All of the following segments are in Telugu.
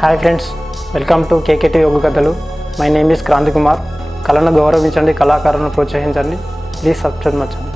Hi friends, welcome to KKT Yoga Kathalu. My name is Kranthi Kumar. కళను గౌరవించండి, కళాకారులను ప్రోత్సహించండి. Please subscribe my channel.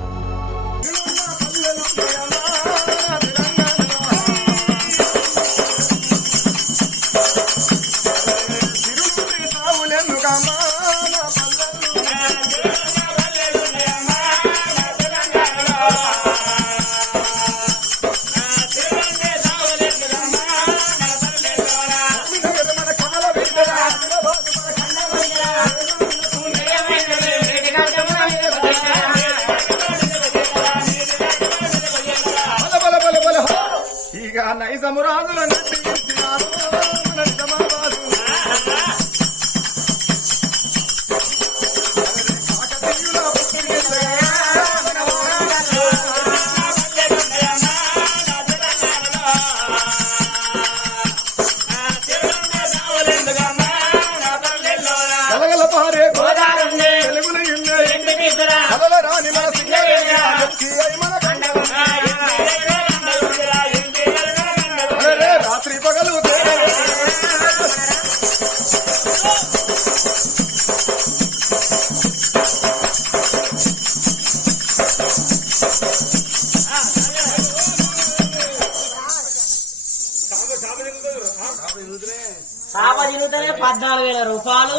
చాప తిరుగుతానే 14,000 రూపాయలు,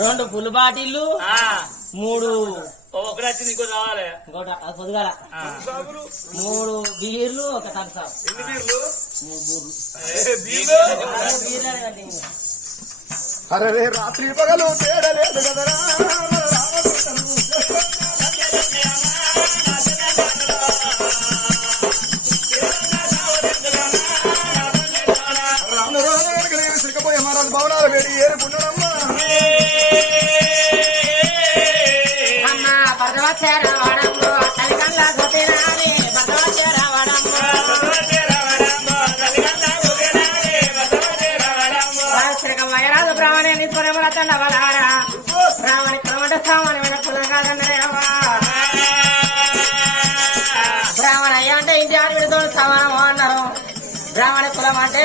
2 ఫుల్ బాటిల్లు, 3 పొద్దుగాల 3 బీర్లు, 1 థమ్సప్. అరే రాత్రి పగలు తేడలేదు కదరా. సిరికపోయే మహారాజు భవనాలు వేడి ఏరుకుంటున్నామ్మా. బ్రాహ్మణ అయ్యా అంటే ఇంటి ఆడవిడితో సమానము అన్నారు. బ్రాహ్మణ కులం అంటే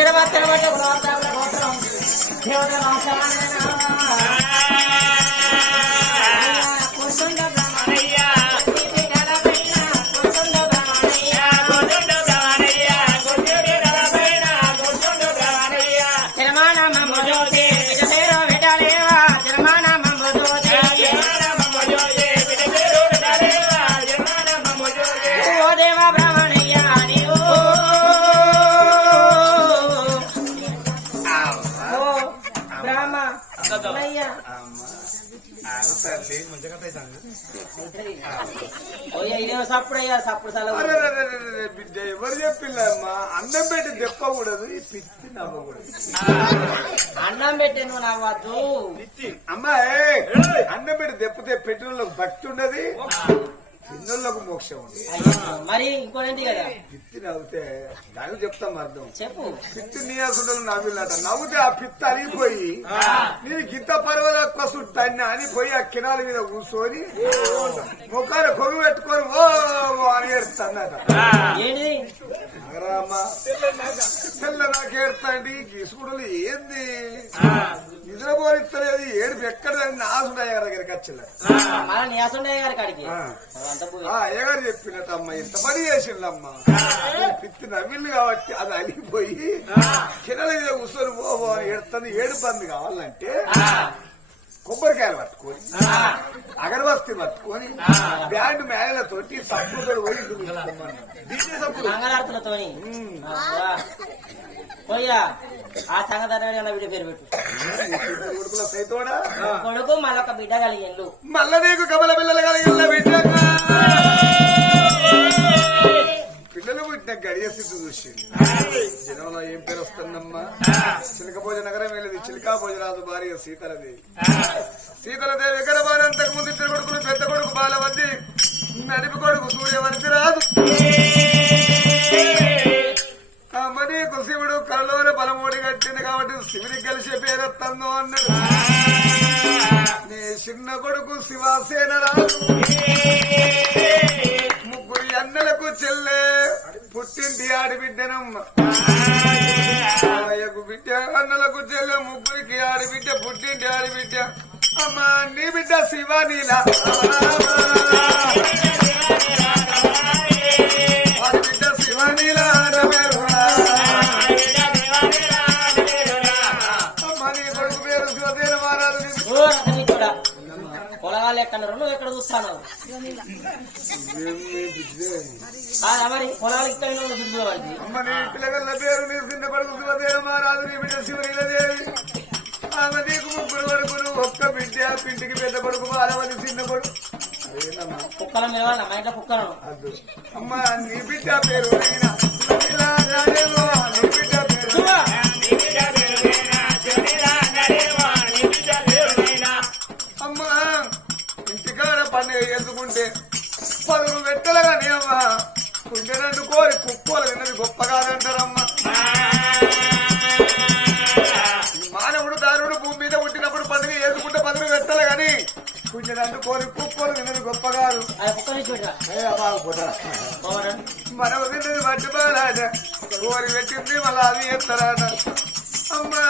బిడ్డ ఎవరు చెప్పిందమ్మా? అన్నం పెట్టి తెప్పకూడదు, ఈ పిచ్చి నవ్వకూడదు. అన్నం పెట్టి నువ్వు నవ్వద్దు. అమ్మా అన్నం పెట్టి తెప్పితే పెట్టినోళ్ళకు భక్తి ఉండదు, చిన్నోళ్ళకు మోక్షం ఉంది. మరి ఇంకోటి కదా, పిత్తి నవ్వుతే దానికి చెప్తాం అర్థం. చెప్పు. పిత్తి నీయాసుడు నవ్విల్లట. నవ్వుతే ఆ పిత్తి అరిగిపోయి నేను గింత పర్వలకు చుట్టాన్ని అని పోయి ఆ కినాల మీద కూర్చొని ముఖాన్ని కొగు పెట్టుకొని ఓ అని ఏడుస్తాన్నట. తెల్ల నాకు ఏడుతాండి గీసుకుడు ఏంది నిద్రపోనిస్తలేదు, ఏడుపు ఎక్కడ నాసుడయ్య గారి దగ్గరికి వచ్చింది. అయ్యగారు చెప్పినట్ట అమ్మ ఇంత పని చేసిండమ్మా. పిత్తి నవ్విల్లు కాబట్టి అది అలిగిపోయి కిరణల మీద కూర్చొని ఓ ఏడుతుంది. ఏడు బంద్ కావాలంటే కొబ్బరికాయలు పట్టుకొని, అగరబస్తి పట్టుకొని, బ్యాండ్ మేళలతోటి సప్పులతో పోయి మంగళార్తులతో పోయా ఆ సంగతి వీడియో పేరు పెట్టు. కొడుకుల సైతోడా కొడుకు మళ్ళొక బిడ్డ కలిగిండు. మళ్ళా నీకు కమల పిల్లలు కలిగిన బిడ్డ పిల్లలు పుట్టిన గడియ స్థితి చూసింది. జనంలో ఏం పేరు వస్తుందమ్మా? చిలకపోజ నగరం వెళ్ళింది. చిలకా భోజరాజు భార్య సీతలదేవి. సీతలదేవి ఎక్కడ బాలంతకు ముందు ఇద్దరు కొడుకులు, పెద్ద కొడుకు బాలవద్ది, నడిపి కొడుకు సూర్యవంతి రాదు. నీకు శివుడు కళ్ళలోనే బలమూడి కట్టింది కాబట్టి శివుడికి కలిసే పేరొస్తుందో అన్నాడు. నీ చిన్న కొడుకు శివాసేన రాదు. ముగ్గురు అన్నలకు చెల్లె పుట్టింటి ఆడిబిడ్డనమ్మ. అయ్యకు బిడ్డ అన్నలకు చెల్లె ముగ్గురికి ఆడబిడ్డ పుట్టింటి ఆడబిడ్డ అమ్మా నీ బిడ్డ శివానీలా ఆడబిడ్డ శివానీలా అమ్మా నీ కొడుకు పేరు శివదేవ మహారాజు పొలగాళ్ళు ఎక్కడ నువ్వు ఎక్కడ చూస్తాను మరి పొలాలు ఇక్కడ చూసుకోవాలి అమ్మ నీ పిల్లగల్ల పేరు నీ చిన్న కొడుకు శివదేవ మహారాజు నీ బిడ్డ శివనీలదేవి ఆమె నీకు ముగ్గురు కొడుకులు ఒక్క బిడ్డ పింటికి పెద్ద కొడుకు బాలవది చిన్న కొడుకు కుక్కల మీద మా ఇంట్లో కుక్కలను అమ్మ నీ బిడ్డ పేరు నీ బిడ్డ పేరు అమ్మ ఇంటికాడ పండుగ చేసుకుంటే పదులు పెట్టలగాని అమ్మ కుండెనండు కోరి కుక్కలు విన్నది గొప్పగానంటారమ్మా మానవుడు దారుడు భూమి మీద పుట్టినప్పుడు పండుగ చేసుకుంటే పదులు పెట్టాలి గాని కుండెనండు కోరి కుక్కలు విన్నది గొప్పగారు మనం తిన్నది మట్టి బాలాట కోరి పెట్టింది మళ్ళీ అది ఎత్తరాట అమ్మా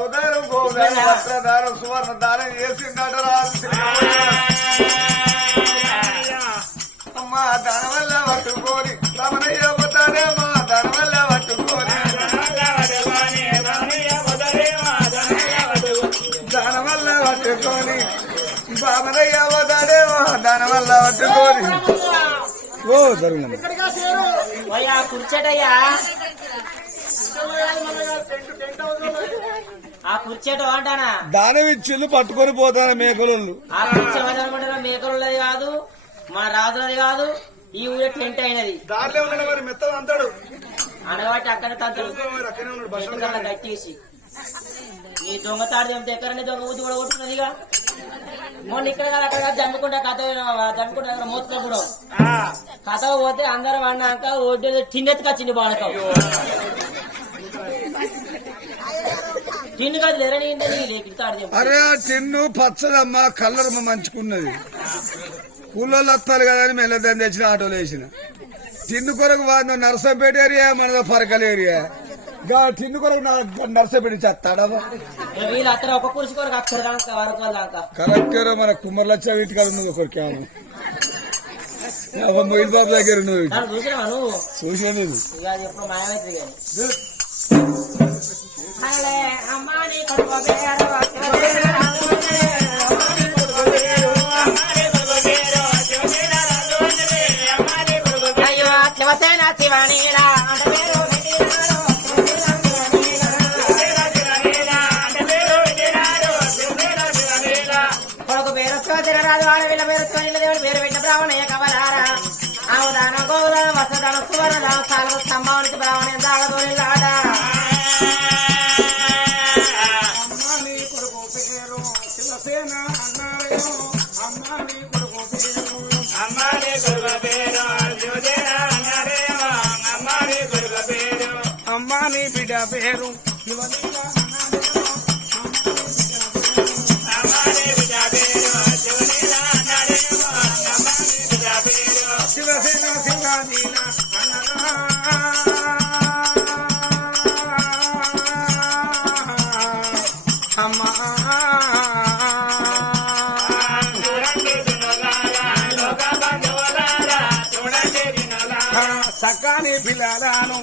ఉదారం గోదారం వస్త్రదారం సువర్ణ దానం చేసిందట రాజు అమ్మా దాని వల్ల పట్టుకొని రమణయ్య పోతాడేమో దాని వల్ల పట్టుకొని దాని వల్ల పట్టుకొని బామనయ్య పోతాడేమో దాని వల్ల పట్టుకొని ఓ జరుగుతుంది కూర్చోటయ్యా ఆ కూర్చేట అంటానా దానం ఇచ్చిళ్ళు పట్టుకొని పోతాను మేకలు ఆ కూర్చోమంటారా మేకలున్నది కాదు మా రాజులది కాదు ఈ ఊరే టెంట్ అయినది దాంట్లో ఉన్నాడు మరి మెత్తలు అంటాడు అనబట్టి అక్కడ తంతులు కట్టేసి ఈ దొంగ తాడు తెంపితే ఎక్కడనే దొంగ ఊది కూడా కొట్టున్నదిగా మొన్న ఇక్కడ కాదు అక్కడ జమ్ముకుంటా కథ జమ్ముకుంటా మోతుకప్పుడు కథ పోతే అందరం అన్నాక ఒడ్డు టిన్నెత్తుకొచ్చింది బాడకం టిన్ను కాదు లేరని అరే టిన్ను పచ్చదమ్మా కలర్ మంచుకున్నది కూలోళ్ళు వస్తారు కదా అని మెల్లదని తెచ్చిన ఆటోలు వేసిన టిన్ను కొరకు వాడిన నర్సంపేట ఏరియా మనదో పరకల ఏరియా టిన్ను కొరకు నర్సంపేట చేస్తాడా వీళ్ళు అక్కడ ఒక కుర్చీ కొరకు అక్కడ దాకా వరకు దాకా కరెక్ట్ మన కుమ్మర్లచ్చ వీటి కాదు నువ్వు ఒకరికి మొయిల్ బాబు దగ్గర నువ్వు చూసినా నువ్వు చూసినా నేను ఎప్పుడు మాయమైతే అయ్యో శివసేన శివానీలా కొడుకు పేరు తిరరాజు వాళ్ళ వీళ్ళ పేరు దేవుడు పేరు పెట్టిన బ్రాహ్మణయ్య కవలారా ఆవుదాన గోదాన వసదాన సువర్ణదాన సాలకు స్తంభానికి బ్రాహ్మణ దాగదోనిలాడ అమ్మాని బిడ్డ పేరు శివసేన శివానీల అమ్మా సకాని పిల్లలను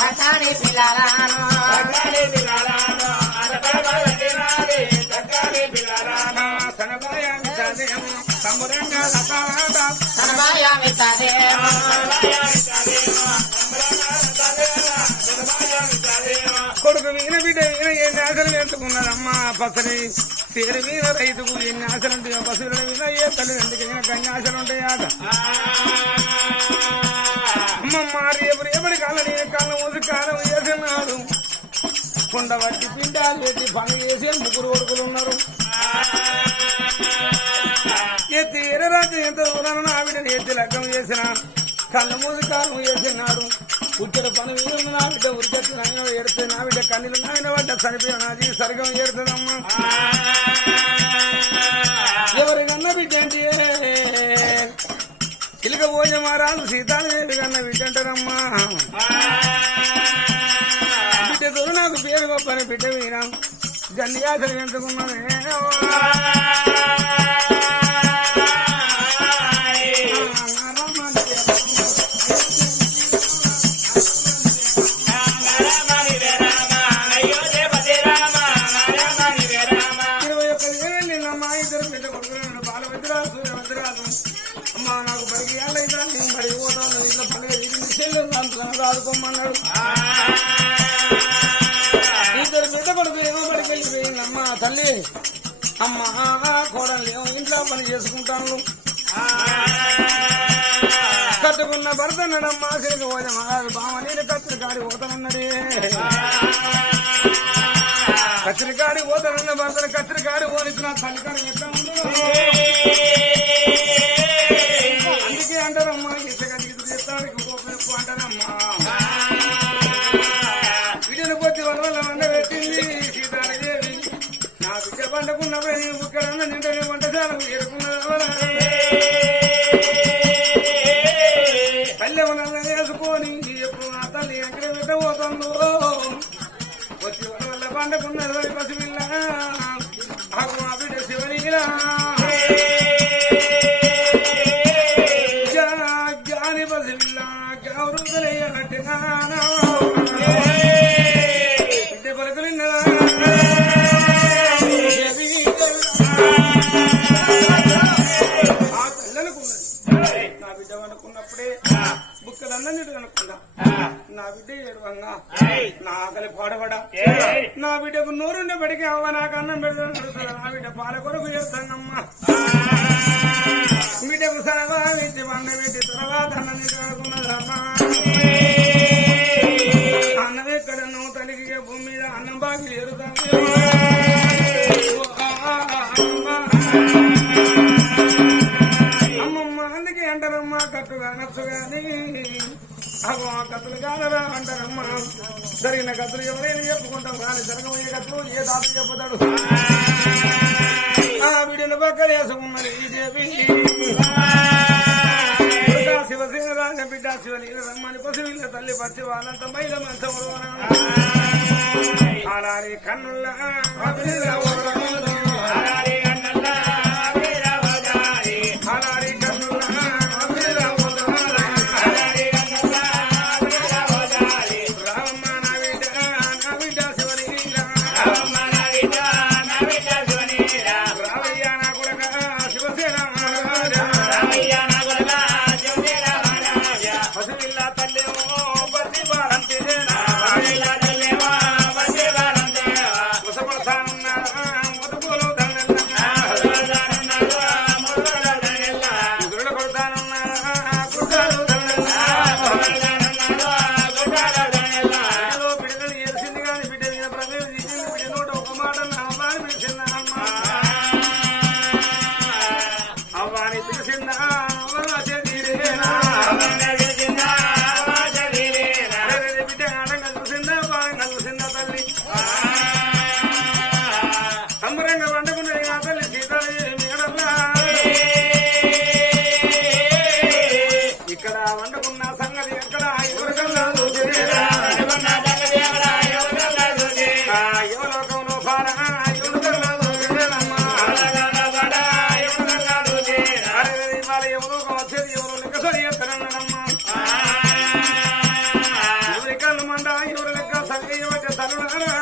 సకాని పిల్లలను కొడుకు వీణ బిడ్డ వీణ ఎన్ని ఆశలు ఎంచుకున్నదమ్మా పసరి పేరు మీద రైతుకు ఎన్ని ఆశలుంటాయో పసుల మీద ఏ తల్లి ఎందుకు కన్ని ఆశలుంటాయాట అమ్మమ్మ రేపటి కాలం కాలం మూసి కాలం వేసినాడు కొండ వట్టి పిండాలు పెట్టి పని చేసి ముగ్గురు కొడుకులు ఉన్నారు ఎత్తి ఎర్రరాజు ఎంత దూరం ఆవిడని ఎత్తి లగ్గం చేసిన కళ్ళు మూసి కాలం వేసినాడు ఉచ్చర పని మీద నా బిడ్డ ఉరికెత్తి నాయన ఏడితే నా బిడ్డ కన్నీళ్ళు నాయన పడ్డ చనిపోయినది సరిగం ఏడుతుందమ్మా ఎవరికన్నా బిడ్డ అంటే చిలుక భోజమారాలు సీతాదేవి కన్న బిడ్డంటారమ్మా బిడ్డతో నాకు పేరు గొప్పని బిడ్డ వీరా గన్యాసలు ఎంచుకున్నాను రాదుకోమన్నాడు ఇద్దరు బిడ్డ కొడుకు ఏమో బడి వెళ్ళిపోయిందమ్మా తల్లి అమ్మ కోడలు ఏమో ఇంట్లో పని చేసుకుంటాను కట్టుకున్న భర్త అన్నాడమ్మా సిరికి పోతే మగాడు బావ నేను కత్తిరికాడి పోతానన్నాడే కత్తిరికాడి పోతానన్న భర్తను కత్తిరికాడి పోలిసిన తల్లికాడి ఎట్లా ఉండదు అందుకే అంటారమ్మా ఇసుకనికి చేస్తానికి అంటారమ్మా బిడ్డను కొద్ది వల్ల వంట పెట్టింది సీతాదేవి నా బిడ్డ పండుకున్నపై ఇక్కడ నిండని వంటశాలకు చేరుకున్న తల్లి వల్ల వేసుకొని ఎప్పుడు నా తల్లి ఎక్కడ పెట్టబోతుందో వచ్చి వల్ల పండుకున్నది పసిపిల్ల మా బిడ్డ శివనిగిరా జాని పసిపిల్ల బిడ్డ పలుకులిన్నదా ఆ తల్లనుకున్నది నా బిడ్డ అనుకున్నప్పుడే బుక్కలన్నట్టు అనుకున్నా నా బిడ్డ ఏడువంగా నా ఆకలి పాడబడా నా బిడ్డకు నోరుండే బడికి అవ్వ నాకు అన్నం పెడతాను నా బిడ్డ పాల కొరకు చేస్తానమ్మా బిడ్డకు సరగా పెట్టి బండ పెట్టి తర్వాత అన్నం అనుకున్నదమ్మా అన్నం ఎక్కడను తల్లికి భూమి మీద అన్నం బాగా ఎరుతాను అమ్మమ్మ అందుకే అంటారమ్మా కట్టుగా నచ్చు గాని అగో కత్తులు కాదరా అంటారమ్మా జరిగిన కత్తులు ఎవరైనా చెప్పుకుంటాం కానీ జరగబోయే కత్తులు ఏ తాత చెప్పుతాడు ఆ బిడ్డను పక్కన వేసుకున్నది ఈ దేవి శివసేన రాజ బిడ్డ శివలీల రమ్మని పసివిల్ల తల్లి పచ్చి వాళ్ళంత మైల మంత అలారి కన్నుల అలారి కన్నుల రామమ్మ నా బిడ్డ శివలీల రావయ్య నా కొడుక శివసేన పసివిల్ల తల్లేమో బతి బాలంతేనా ఇక్కడ వండుకున్న సంగతి ఎక్కడ ఎవరికల్లా యువలోకంలో బాగా వాళ్ళ యువలోకం వచ్చేది ఎవరు లెక్క సరి చేస్తారన్నాడమ్మా ఎవరి కళ్ళు మంట ఎవరి లెక్క సరి వచ్చే తల్లుడారా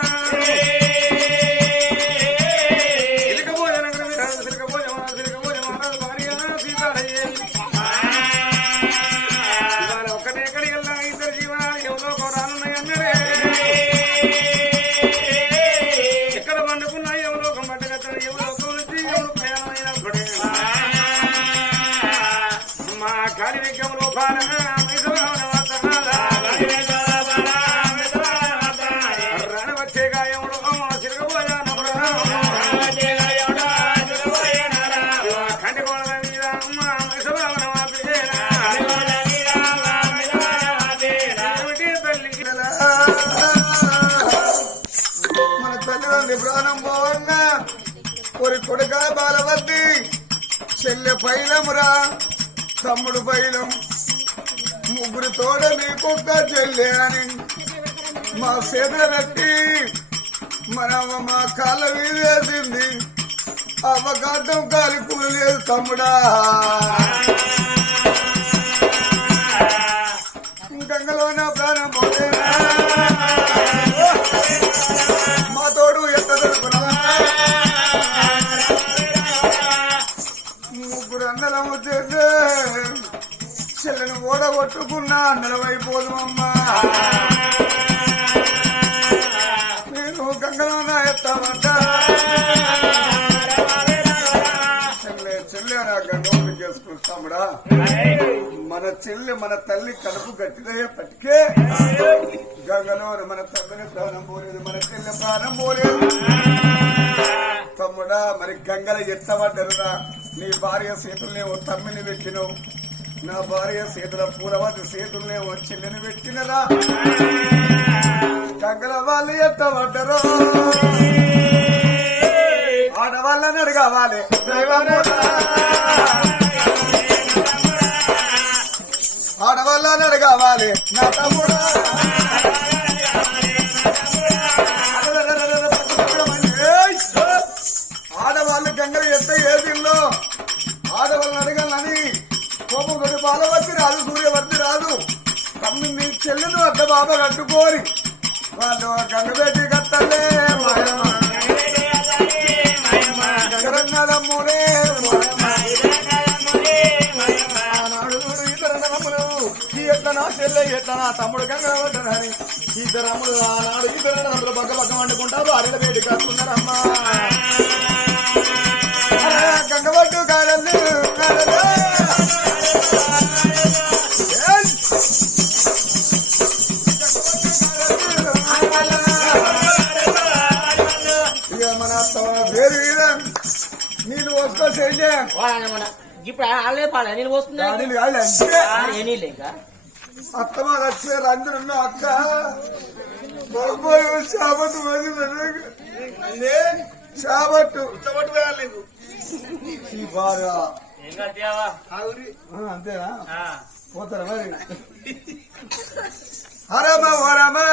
వచ్చే గాయముడు కంటి కోళ్ళ మీద మన తల్లిదండ్రి ప్రాణం పోవంగా ఒక కొడుక బాలవద్ది చెల్లె పైలమురా తమ్ముడు బయలం ముగ్గురు తోడ నీకొక్క చెల్లె అని మా చేతులు పెట్టి మా కాళ్ళ వీలేసింది అవకాశం కాలిపూలు లేదు తమ్ముడా గంగలో నా ప్రాణం పోతే మా తోడు ఎంత దొరుకునా ముగ్గురు అన్నలం వచ్చేస్తే చెల్లెను ఓడగొట్టుకున్నా అన్నలమైపోదుమమ్మా నేను గంగలో నా ఎత్తామంటా చెల్లె నా గంగ చేసుకుంటాముడా మన చెల్లె మన తల్లి కడుపు గట్టిదయ్యేపటికే గంగలో మన తల్లిని ప్రాణం పోలేదు మన చెల్లె ప్రాణం పోలేదు తమ్ముడా మరి గంగల ఎత్తబడ్డరురా నీ భార్య చేతుల్నేమో తమ్మిని పెట్టినవు నా భార్య చేతుల పూలవతి చేతుల్నేమో చెల్లెని పెట్టినరా గంగల వాళ్ళు ఎత్తబడ్డరు ఆడవాళ్ళని అడగావాలి ఆడవాళ్ళని అడగావాలి నా తమ్ముడు ఆడవాళ్ళు గంగలు ఎంత ఏదిల్లో ఆడవాళ్ళని అడగాలని కోపం కొద్ది బాలవర్తి రాదు సూర్యవర్తి రాదు తమ్మిని చెల్లెను అడ్డ బాబా కట్టుకోరి వాళ్ళు గంగ పెట్టి కట్టలే గంగరన్నదమ్ములే ఎట్లనా చెల్లె ఎట్లనా తమ్ముడు గంగ పడ్డనని ఇద్దరమ్ముడు ఆనాడు ఇద్దరు అందరూ పక్క పక్క వండుకుంటారు అరెల వేడి కాస్తున్నారమ్మా గంగపట్టు కాడలు మన పేరు నీళ్ళు వస్తా చెయ్యే ఇప్పుడు ఆలే పాలే నీళ్ళు వస్తుంది అత్తమా వచ్చారు అందరూ అక్క చాపట్టు చాపట్టు బాగా అంతేనా పోతారా మరి హరమా వరమా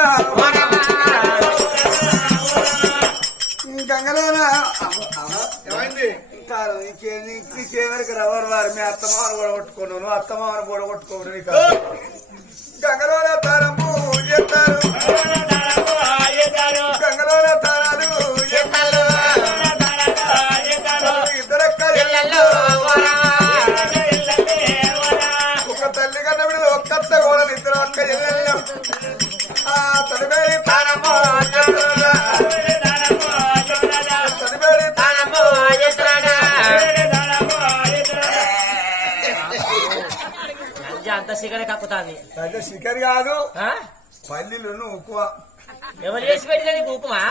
గంగలేనా ఏమైంది ఇంకేవరికి రవర్ వారు మీ అత్తమాను కూడా కొట్టుకున్నాను అత్తమాను కూడా కొట్టుకోను గంగలోన తారము ఎత్తారు గంగలోన తారాలు ఇద్దరక్క ఒక తల్లి కన్నా ఒక్కత్త కూడా ఇద్దరు అక్క ఎల్లెళ్ళు ఆ తడిపేడి తారము తడిపేడి తారము అంత సిగరే కక్కుతాంది పెద్ద శిఖర్ కాదు పల్లీలు ఉక్కువ ఎవరు చేసి పెట్టిన నీకు ఉక్కుమా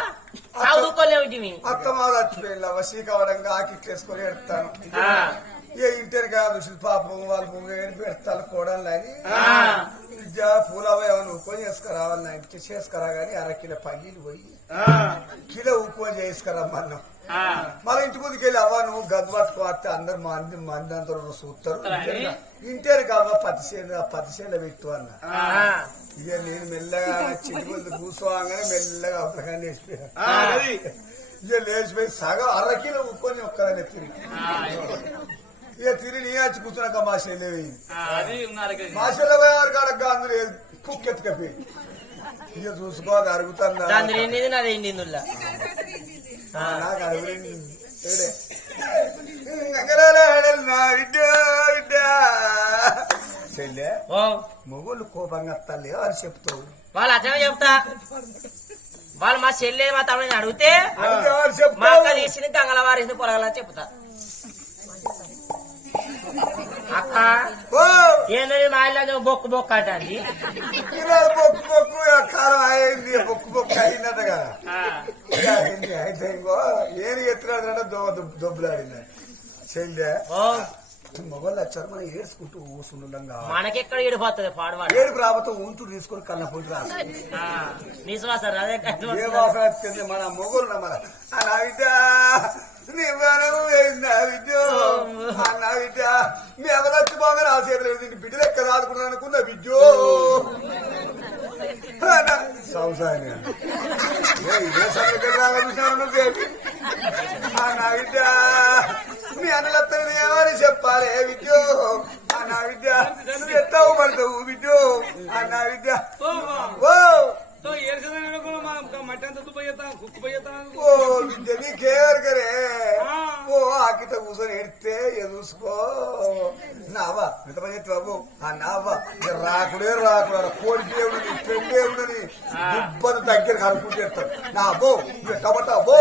చదువుకోలేవు అత్తమాలు వచ్చిపోయిన వసీ కావడంగా ఆకిట్లేసుకొని ఎడతాను ఏ ఇంటర్ కాదు పాపం వాళ్ళు పెడతాను కోడలు అని పూలవే ఏమైనా ఉక్కువ చేసుకురావాలని ఇంటికి చేసుకురా గాని అరకిలో పల్లీలు పోయి కిలో ఉక్కువ చేసుకురమ్మన్నాం మన ఇంటి ముందుకు వెళ్ళి అవ్వ నువ్వు గద్దు పట్టుకోస్తే అందరు మంది అందరూ చూస్తారు ఇంటేరు కావా పతిసేళ్ళ పెట్టు అన్న ఇక నేను మెల్లగా చిటి ముందు కూర్చోగానే మెల్లగా అవసరం లేచిపోయాను ఇక లేచిపోయి సగం అరకిలో ఉక్కొని ఒక్కదాన్ని తిరిగి ఇక తిరిగి నీ వచ్చి కూర్చున్నాక మా చెల్లె వేయింది మా చెల్లె పోయేవారు కాడక అందరూ కుక్కెత్తుకపోయి ఇక చూసుకోవాలి అరుగుతాను నాకు అడుగులేండి చెల్లె మొగోళ్ళు కోపంగా వస్తాలే అని చెప్తావు వాళ్ళు అట్లనే చెప్తా వాళ్ళు మా చెల్లె మా తమ్ముడిని అడిగితే తీసింది గంగల వారిసింది పొలగలని చెప్తా అక్క ఏంటంటే మా ఇల్లు బొక్కు బొక్క అంటది బొక్కు బొక్కు కాలం అయింది బొక్కు బొక్కు అయిందట కదా అయితే ఇంకో ఏది ఎత్తురాడంటే దొబ్బులాడింది చెల్లె మొగలు వచ్చారు మనం ఏడ్చుకుంటూ ఊసుండం కావాలి మనకెక్కడ ఏడిపోతుంది పాడవాడు ఏడుపు రాబోతే ఉంటూ తీసుకొని కళ్ళ పొడి రాస్తుంది ఏ వాసన వచ్చింది మన మొగలు మన నా విద్య నీ విద్య నా విద్య మీ ఎవరొచ్చి బాగా నా చేతులు దీన్ని బిడ్డ లెక్క ఆదుకున్నాను అనుకున్న విద్యో సంసారి నా విద్య మీ అన్నలత్తని ఏమని చెప్పాలి విద్యో నా విద్య నువ్వు ఎత్తావు పడతావు విద్యో నా విద్య ఓ ఓ విద్య నీకేవరు కరే ఓ ఆకిత కూర్చొని ఎడితే చూసుకో నావా ఎంత పని బాబు ఆ నావా రాకుడే రాకుడు కోడి దేవుడని పెళ్లి దేవుడని దుబ్బని దగ్గర కనుక్కుంటూ చేస్తాడు నా బో పెట్టబట్టా బో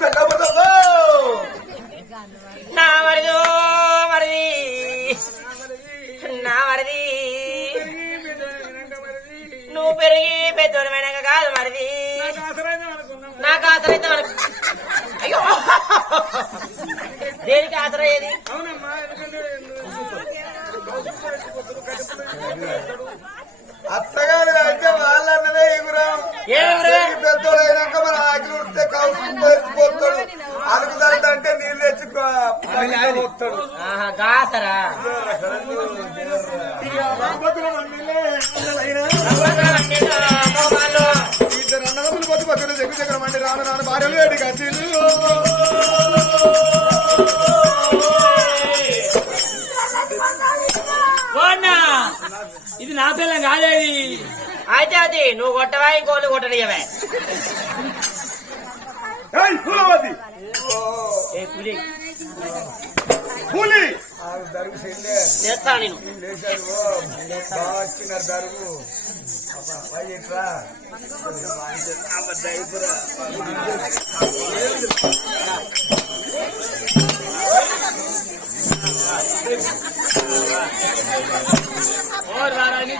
పెట్టబట్టా బో నా మరిది మరిది నా మరిది నువ్వు పెరిగి పెద్దోడు వెనక కాదు మరిది నాకు ఆసరైతే మనకు అయ్యో దేనికి ఆసరయ్యేది అత్తగారి అంటే వాళ్ళన్నదే ఎగురాం పెద్దోడు అయినాక మన ఆకలి ఉంటే కౌసుకుపోతాడు అడుగుతాడంటే నీళ్ళు తెచ్చి పోతాడు కాసరా ఇద్దరు అన్నదమ్ములు పొద్దు పక్కన దగ్గర దగ్గర మండి రాను రాను భార్యలు ఏడు గంటలు ఇది నా పిల్లం కాదేది అయితే అది నువ్వు కొట్టవా ఇంకోళ్ళు కొట్టనియవే చేస్తా నేను దరుగు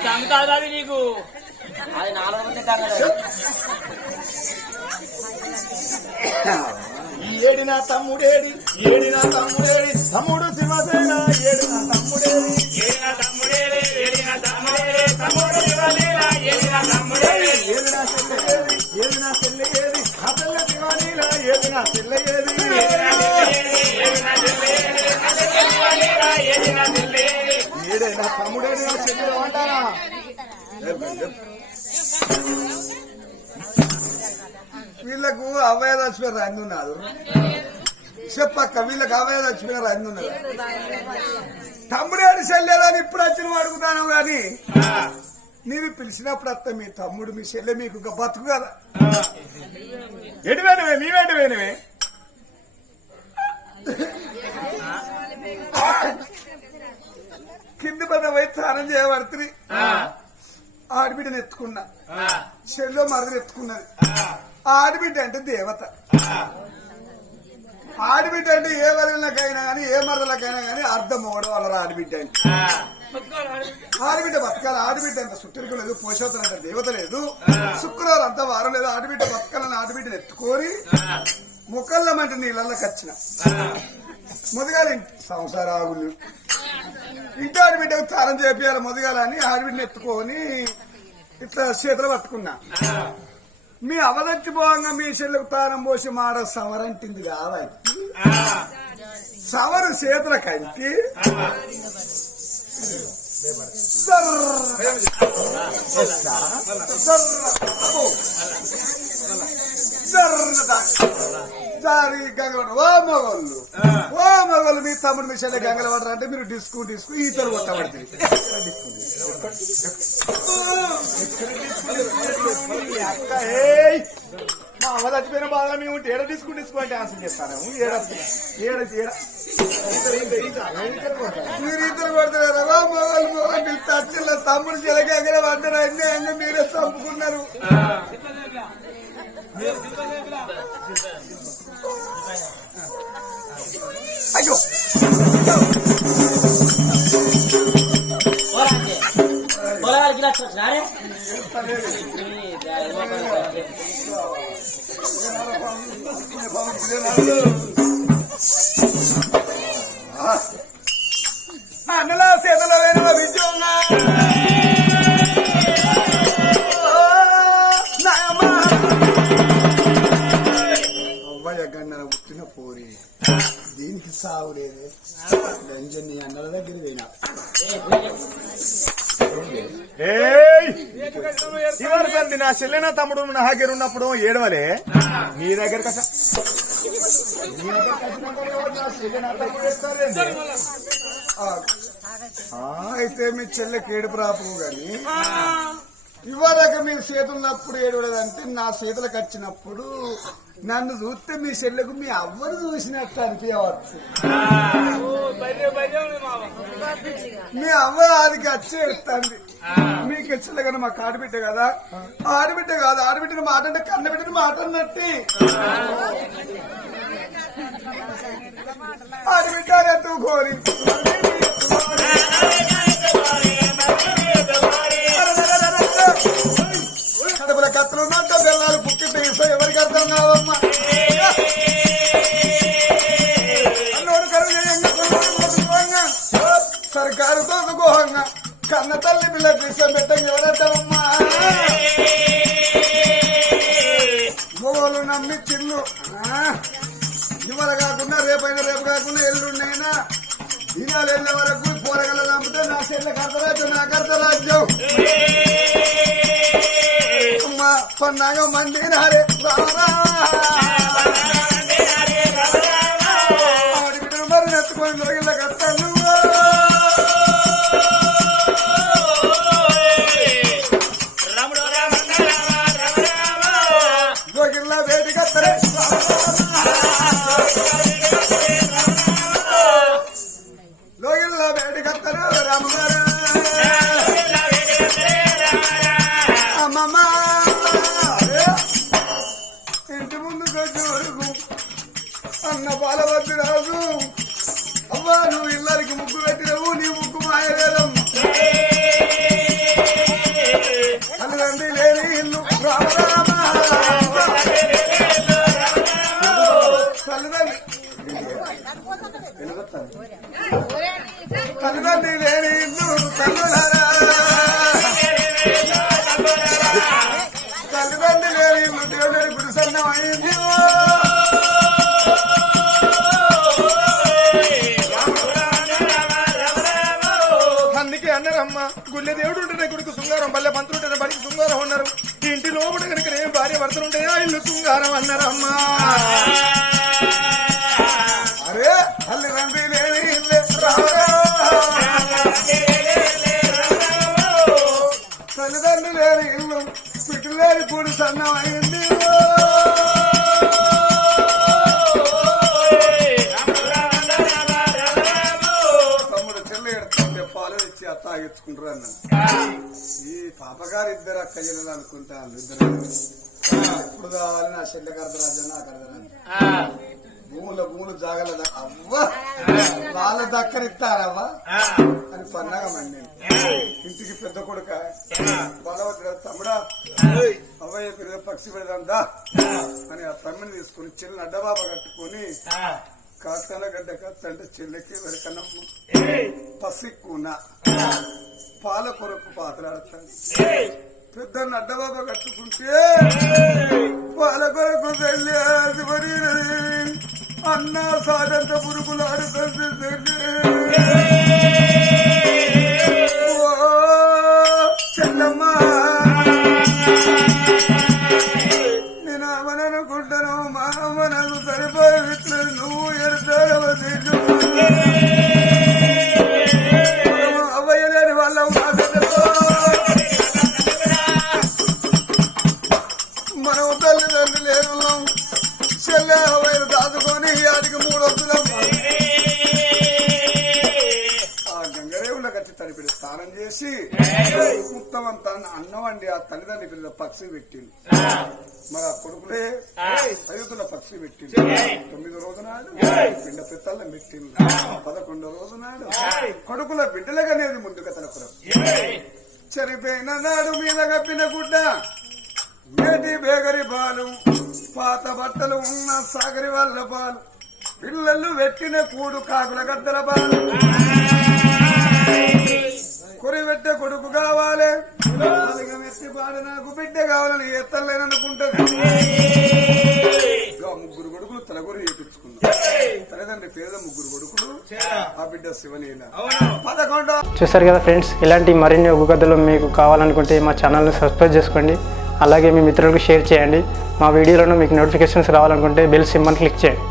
చంపుతాది నీకు అది 4 మంది తాగదు ఏడిన తమ్ముడేడి ఏడిన తమ్ముడేడి తమ్ముడు శివసేన ఏడిన తమ్ముడేడి ఏడిన తమ్ముడేడి ఏడిన తమ్ముడేడి తమ్ముడు శివసేన ఏడిన తమ్ముడేడి ఏడిన చెల్లెయేది ఏడిన చెల్లెయేది ఆ చెల్లె శివలీల ఏడిన చెల్లెయేది ఏడిన చెల్లెయేది ఏడిన చెల్లెయేది ఆ చెల్లె శివలీల ఏడిన చెల్లెయేది ఏడిన తమ్ముడేడి చెల్లెలు అంటారా వీళ్ళకు అవ్వయ్య చచ్చిపోయారు అన్ని ఉన్నారు చెప్పక్క వీళ్ళకి అవ్వయ్య చచ్చిపోయారు అన్ని ఉన్నారు తమ్ముడేడు చెల్లెలని ఇప్పుడు వచ్చిన అడుగుతాను గాని నేను పిలిచినప్పుడు అత్త మీ తమ్ముడు మీ చెల్లె మీకు బతుకు కదా ఎటువేనవే మేమేటువేనవే కింది పద పోయి స్నానం చేయబడుతుంది ఆడబిడ్డను ఎత్తుకున్నా చెల్లో మరదలు ఎత్తుకున్నది ఆడబిడ్డ అంటే దేవత ఆడబిడ్డ అంటే ఏ వరలకైనా కానీ ఏ మరదలకైనా కానీ అర్థం అవ్వడం వాళ్ళ ఆడబిడ్డ అంటే ఆడబిడ్డ బతకాలి ఆడబిడ్డ అంత సుట్టరిక లేదు పోషవతం అంత దేవత లేదు శుక్రవారం అంత వారం లేదు ఆడబిడ్డ బతకాలని ఆడబిడ్డను ఎత్తుకొని ముఖల్ల మంటే నీళ్ళకి వచ్చిన మొదగాలి సంసారాగులు ఇంటి ఆడబిడ్డకు తారం చేపియాలి మొదగాలని ఆడబిడ్డను ఎత్తుకొని ఇట్లా చేతులు పట్టుకున్నా మీ అవదచ్చిపోగా మీ చెల్లకు తారం పోసి మార సవరంటింది కావాలి సవరు చేతుల కంటి జారి గంగలు ఓ మగోళ్ళు మీ తమ్ముడు మీ చెల్లె గంగలు పడరు అంటే మీరు డిస్కు ఈతలు కొట్టబడుతుంది మా అమ్మ చచ్చిపోయిన బాగా మేము ఉంటే ఏడ డిస్కు అంటే ఆన్సర్ చేస్తాను మీరు ఇద్దరు కొడతారా మొగలు తచ్చిల్ల తమ్ముడు చెలగంగల పడ్డారు అన్నీ మీరే చంపుకున్నారు అయ్యో అన్నలా చేతలో వేరే విద్యోగా అవ్వయ్య గన్న పుట్టిన పోరి దీనికి సావు లేదే గంజ ఇవాళ సంది నా చెల్లెన తమ్ముడు నా దగ్గర ఉన్నప్పుడు ఏడవలే నీ దగ్గర అయితే మీ చెల్లెకి ఏడుపు రాపు గాని ఇవ్వదాకా మీ చేతున్నప్పుడు ఏడవలేదంటే నా చేతులకు వచ్చినప్పుడు నన్ను చూస్తే మీ చెల్లెకు మీ అవ్వను చూసినట్టు అనిపించవచ్చు. మీ అవ్వ ఆదికి వచ్చి ఎడుతుంది మీకు చెల్లె కదా మాకు ఆడబిడ్డ కదా, ఆడబిడ్డ కాదు ఆడబిడ్డని మాట అంటే కన్నబిడ్డని మాట అన్నట్టు ఆడబిడ్డ ఎత్తుకోరి కడుపుల కత్తులు ఉన్నట్ట బెల్లాలు పుట్టి తీసో ఎవరికి అర్థం కావమ్మా. అన్నోడు కరువు సర్కారు తోసుకోహంగా కన్న తల్లి పిల్ల తీసో పెట్టంగా ఎవరద్దమ్మా. మొగోళ్ళు నమ్మి చిల్లు ఇవాళ కాకుండా రేపైనా రేపు కాకుండా ఎల్లుండైనా ఇవాళ వెళ్ళే వరకు పోరగల చంపితే నా చెల్లెకి అర్ధరాజ్యం నాకు అర్ధరాజ్యం. అమ్మా పన్నాగ మంది నారే ఆడిబిడ్డను మరి నెత్తుకొని రోజుల కట్టాను జోగిల్లా వేడి కత్తరే లోగిల్లా వేడి కత్తరు రామగారు అమ్మమ్మ ఇంటి ముందుకు వచ్చే వరకు అన్న బాలవద్దు రాజు అవ్వా నువ్వు ఇళ్ళకి ముగ్గు పెట్టినవు నీ ముగ్గు మాయలేదం తల్లిదండ్రి లేని ఇల్లు రామరామ తల్లిదండ్రి లేని ఇల్లు తల్లులారా తల్లిదండ్రి లేని ఇల్లు దేవుడు ఇప్పుడు సన్నమైంది. అందుకే అన్నారమ్మ గుళ్ళె దేవుడు ఉంటేనే గుడికి శృంగారం బల్లె పంతులు ఉంటేనే బడికి శృంగారం అన్నారు. ఇంటి లోపల కనుక ఏం భార్య భర్తలు ఉంటాయా ఇల్లు శృంగారం అన్నారమ్మా. అరే తల్లిదండ్రి లేని ఇల్లే తల్లిదండ్రులు లేని ఇల్లు పిట్టు లేని పూడి సన్నమైంది. తమ్ముడు చెల్లి ఎడుతుంటే పాలు ఇచ్చి అత్తాగించుకుంటారు అన్నాను. ఈ పాపగారు ఇద్దరు అక్క చెల్లెలు అనుకుంటాను. ఇద్దరు ఎప్పుడు కావాలి నా చెల్లెకి అర్ధరాజ్యం నాకు అర్ధరాజ్యం. భూములు జాగల అవ్వ వాళ్ళ దక్కరిస్తారవ్వా అని పన్నాగా మండి ఇంటికి పెద్ద కొడుక బలవద్దు తమ్ముడా అవ్వయ్య పెద్ద పక్షి పెడదా అని ఆ తమ్మిని తీసుకుని చెల్లిని అడ్డబాబా కట్టుకుని కాకల గడ్డ కత్తంటే చెల్లెకి ఎవరికన్నమ్మ పసిక్కున పాల కొరకు పాత్రాడతాడు. పెద్దని అడ్డబాబా కట్టుకుంటే పాల కొరకు వెళ్ళి అన్న సాధంత పురుగులు ఆడుతుంది. చెల్లమ్మ నేను అమ్మననుకుంటాను మా అమ్మ నాకు సరిపోయి నువ్వు ఎడతాడవ అవ్వయ్య లేని వాళ్ళ మనం తల్లిదండ్రులు లేరు చెల్లె అవ్వయ్యను దాచుకొని ఆడికి 3 వస్తువులు ఆ గంగరేవులో కట్టి తడిపిడి స్నానం చేసి మొత్తం అంతా అన్నం అండి ఆ తల్లిదండ్రి పిల్లల పక్షి పెట్టింది. మరి ఆ కొడుకులే అయోధ్యల పక్షి పెట్టింది. 9వ రోజు నాడు పిండ పిత్తల్ని పెట్టింది. 11వ రోజు నాడు కొడుకుల బిడ్డలకనేది ముందుగా తలకురం చనిపోయిన నాడు మీద కప్పిన గుడ్డ నేటి బేగరి పాలు పాత బట్టలు ఉన్న సాగరి వాళ్ళ పాలు పిల్లలు పెట్టిన కూడు కాకుల గద్దల పాలు కొరి పెట్టే కొడుకు కావాలి మెత్తి పాడు నాకు బిడ్డ కావాలని ఎత్తలేననుకుంటది. 3 కొడుకులు తలగొరి చేపించుకున్నారు. తల్లిదండ్రి పేద 3 కొడుకులు ఆ బిడ్డ శివలీల 11. చూసారు కదా ఫ్రెండ్స్, ఇలాంటి మరిన్ని ఒగ్గు కథలు మీకు కావాలనుకుంటే మా ఛానల్ని సబ్స్క్రైబ్ చేసుకోండి. అలాగే మీ మిత్రులకు షేర్ చేయండి. మా వీడియోలను మీకు నోటిఫికేషన్స్ రావాలనుకుంటే బెల్ సింబల్ని క్లిక్ చేయండి.